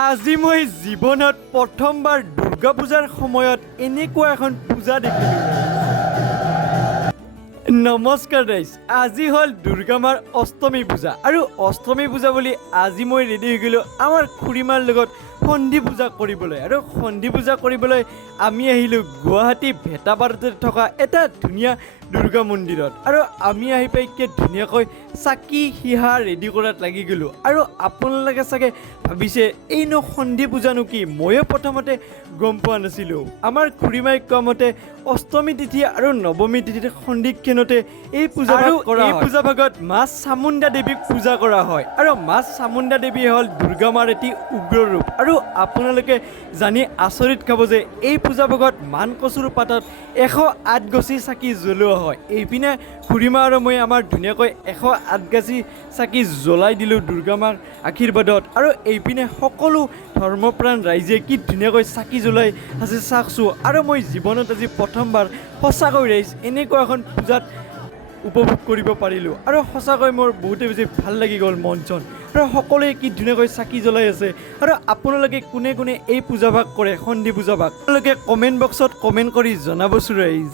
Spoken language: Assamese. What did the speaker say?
আজি মই জীৱনত প্ৰথমবাৰ দুৰ্গা পূজাৰ সময়ত এনেকুৱা এখন পূজা দেখিলোঁ। নমস্কাৰ গাইজ, আজি হ'ল দুৰ্গা মাৰ অষ্টমী পূজা আৰু অষ্টমী পূজা বুলি আজি মই ৰেডি হৈ গ'লোঁ আমাৰ খুৰীমাৰ লগত সন্ধি পূজা কৰিবলৈ। আৰু সন্ধি পূজা কৰিবলৈ আমি আহিলোঁ গুৱাহাটী ভেটাপাৰাতে থকা এটা ধুনীয়া দুৰ্গা মন্দিৰত। আৰু আমি আহি পাই ধুনীয়াকৈ চাকি সিহা ৰেডি কৰাত লাগি গ'লোঁ। আৰু আপোনালোকে চাগে ভাবিছে এইনো সন্ধি পূজানো কি? ময়ো প্ৰথমতে গম পোৱা নাছিলোঁ। আমাৰ খুৰীমাই কোৱা মতে অষ্টমী তিথি আৰু নৱমী তিথিৰ সন্ধিক্ষণতে এই পূজা কৰা হয়। এই পূজা ভাগত মা চামুণ্ডা দেৱীক পূজা কৰা হয়। আৰু মা চামুণ্ডা দেৱী হ'ল দুৰ্গা মাৰ এটি উগ্ৰ ৰূপ। আৰু আপোনালোকে জানি আচৰিত খাব যে এই পূজা ভাগত মান কচুৰ পাতত 108 গছি চাকি জ্বলোৱা হয়। এইপিনে খুৰীমা আৰু মই আমাৰ ধুনীয়াকৈ 108 গছি চাকি জ্বলাই দিলোঁ দুৰ্গা মাৰ আশীৰ্বাদত। আৰু এইপিনে সকলো ধৰ্মপ্ৰাণ ৰাইজে কি ধুনীয়াকৈ চাকি জ্বলাই আছে চাওকচোন। আৰু মই জীৱনত আজি প্ৰথমবাৰ সঁচাকৈ ৰাইজ এনেকুৱা এখন পূজাত উপভোগ কৰিব পাৰিলোঁ। আৰু সঁচাকৈ মোৰ বহুতেই বেছি ভাল লাগি গ'ল মন চন। আৰু সকলোৱে কি ধুনীয়াকৈ চাকি জ্বলাই আছে। আৰু আপোনালোকে কোনে কোনে এই পূজা ভাগ কৰে, সন্ধি পূজা ভাগ, আপোনালোকে কমেণ্ট বক্সত কমেণ্ট কৰি জনাবচোন ৰাইজ।